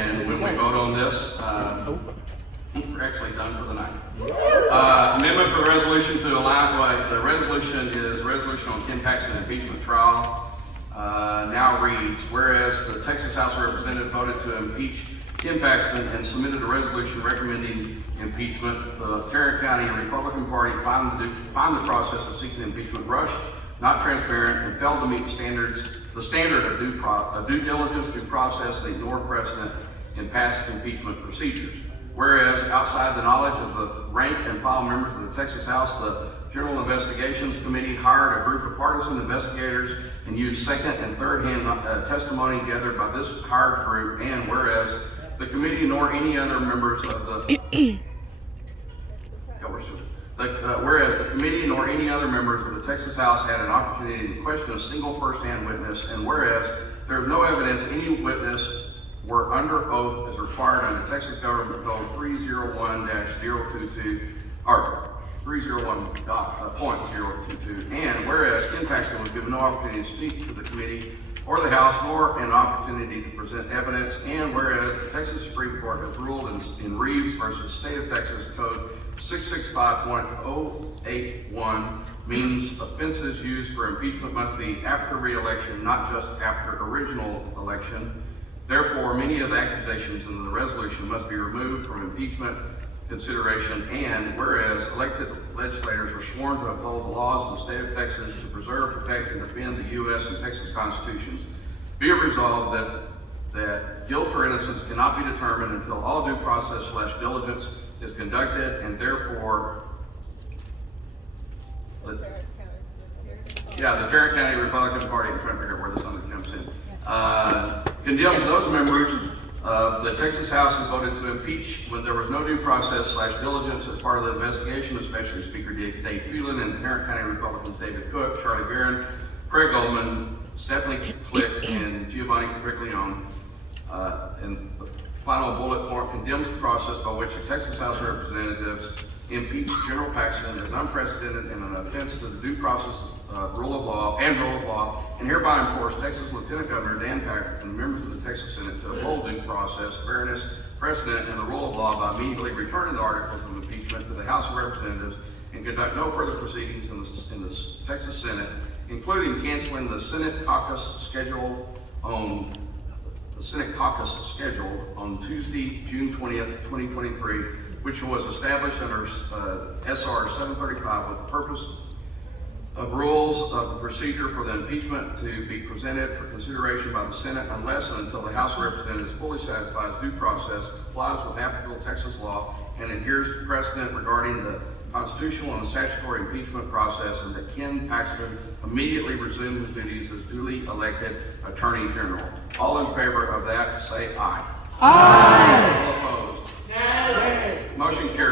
And when we vote on this, we're actually done for the night. Amendment for resolution to allow, the resolution is resolution on Ken Paxton impeachment trial. Now reads, whereas the Texas House of Representatives voted to impeach Ken Paxton and submitted a resolution recommending impeachment, the Tarrant County Republican Party found the process of seeking impeachment rushed, not transparent, and failed to meet the standard of due diligence, due process, and ignored precedent in past impeachment procedures. Whereas outside the knowledge of the rank and file members of the Texas House, the General Investigations Committee hired a group of partisan investigators and used second and third hand testimony gathered by this hired group. And whereas the committee nor any other members of whereas the committee nor any other members of the Texas House had an opportunity to question a single first-hand witness, and whereas there is no evidence any witness were under oath as required under Texas Government Code 301-022, or 301.022, and whereas Ken Paxton was given no opportunity to speak to the committee or the House, nor an opportunity to present evidence, and whereas the Texas Supreme Court has ruled in Reeves versus State of Texas Code 665.081 means offenses used for impeachment must be after re-election, not just after original election. Therefore, many of the accusations in the resolution must be removed from impeachment consideration, and whereas elected legislators are sworn to uphold the laws of the state of Texas to preserve, protect, and defend the U.S. and Texas constitutions, be it resolved that guilt or innocence cannot be determined until all due process / diligence is conducted, and therefore, the Tarrant County Republican Party, I'm trying to figure out where this under comes in, condemns those members of the Texas House who voted to impeach when there was no due process / diligence as part of the investigation, especially Speaker Dave Phelan and Tarrant County Republicans David Cook, Charlie Barron, Craig Goldman, Stephanie Click, and Giovanni Riglione. And the final bullet point condemns the process by which the Texas House of Representatives impeached General Paxton as unprecedented and an offense to the due process rule of law, and hereby implores Texas Lieutenant Governor Dan Patrick and members of the Texas Senate to uphold due process, fairness, precedent, and the rule of law by immediately returning the articles of impeachment to the House of Representatives and conduct no further proceedings in the Texas Senate, including canceling the Senate caucus schedule on Tuesday, June 20th, 2023, which was established under SR 735 with the purpose of rules of procedure for the impeachment to be presented for consideration by the Senate unless and until the House of Representatives fully satisfies due process, complies with applicable Texas law, and adheres to precedent regarding the constitutional and statutory impeachment process, and that Ken Paxton immediately resume his duties as duly elected Attorney General. All in favor of that, say aye. Aye. All opposed? No. Motion carries.